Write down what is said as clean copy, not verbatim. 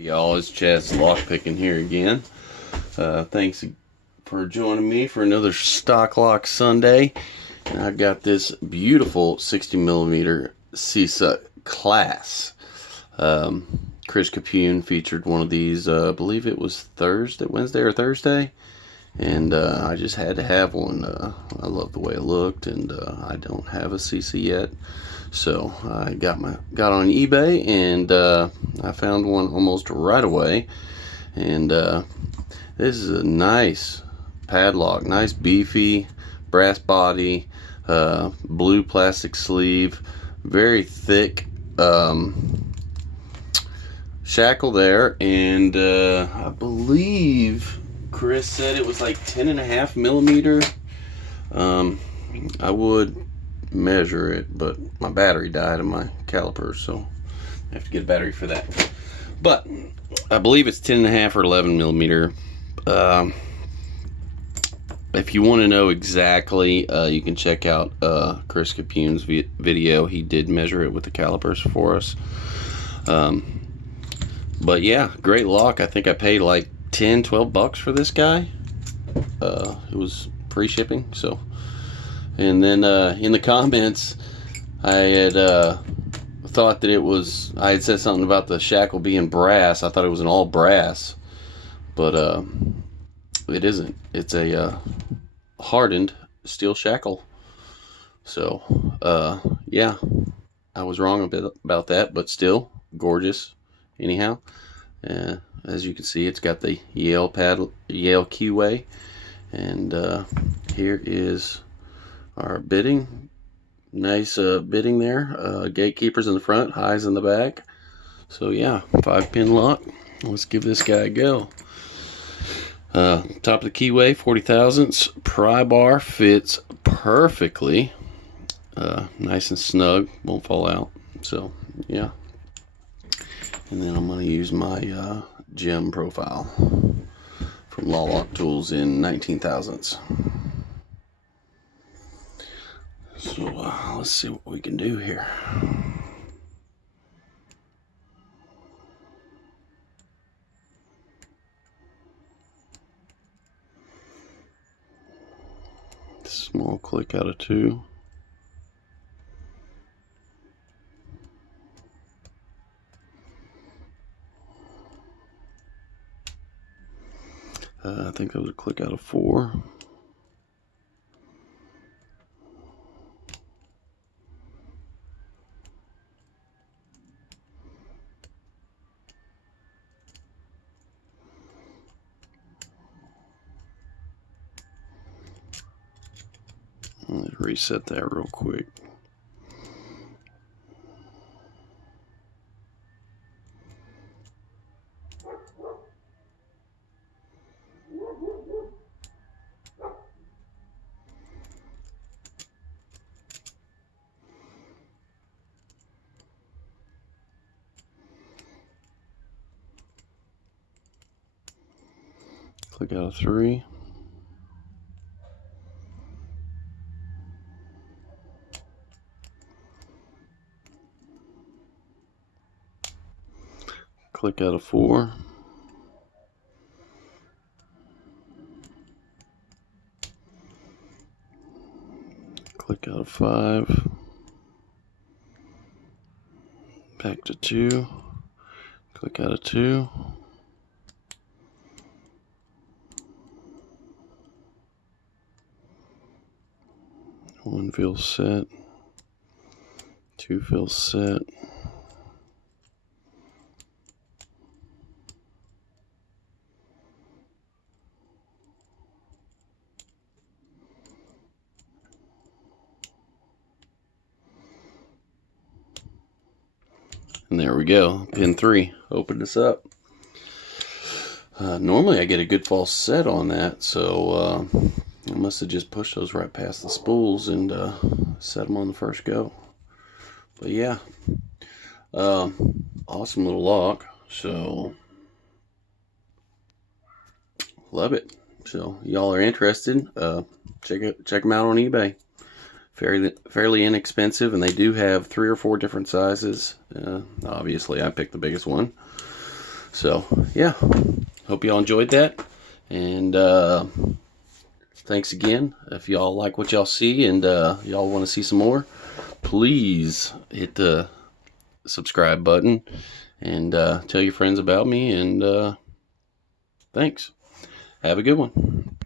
Y'all, it's Chad's Lockpicking here again. Thanks for joining me for another Stock Lock Sunday. And I've got this beautiful 60mm CISA class. Chris Capune featured one of these, I believe it was Wednesday or Thursday. And I just had to have one. I love the way it looked, and I don't have a CISA yet. So I got on eBay, and I found one almost right away. And this is a nice padlock, nice beefy brass body, blue plastic sleeve, very thick shackle there, and I believe Chris said it was like 10.5mm. I would measure it, but my battery died in my calipers, so I have to get a battery for that. But I believe it's 10.5 or 11mm. If you want to know exactly, you can check out Chris Capune's video. He did measure it with the calipers for us. But yeah, great lock. I think I paid like $10-12 for this guy. It was free shipping. So, and then in the comments, I had thought that I had said something about the shackle being brass. I thought it was an all brass, but it isn't. It's a hardened steel shackle. So yeah, I was wrong a bit about that, but still gorgeous anyhow. As you can see, it's got the Yale keyway, and here is our bitting. Nice bitting there. Gatekeepers in the front, highs in the back. So yeah, 5-pin lock. Let's give this guy a go. Top of the keyway, 40 thousandths. Pry bar fits perfectly. Nice and snug, won't fall out. So yeah. And then I'm going to use my gem profile from Law Lock Tools in 19 thousandths. So let's see what we can do here. Small click out of 2. I think that was a click out of 4. Let's reset that real quick. Click out of 3. Click out of 4. Click out of 5. Back to 2. Click out of 2. 1 feels set. 2 feels set. And there we go, pin 3. Open this up. Normally I get a good false set on that, so I must have just pushed those right past the spools and set them on the first go. But yeah, awesome little lock. So love it. So y'all are interested, check them out on eBay. Fairly inexpensive, and they do have 3 or 4 different sizes. Obviously I picked the biggest one. So yeah, hope y'all enjoyed that, and thanks again. If y'all like what y'all see and y'all want to see some more, please hit the subscribe button and tell your friends about me, and thanks. Have a good one.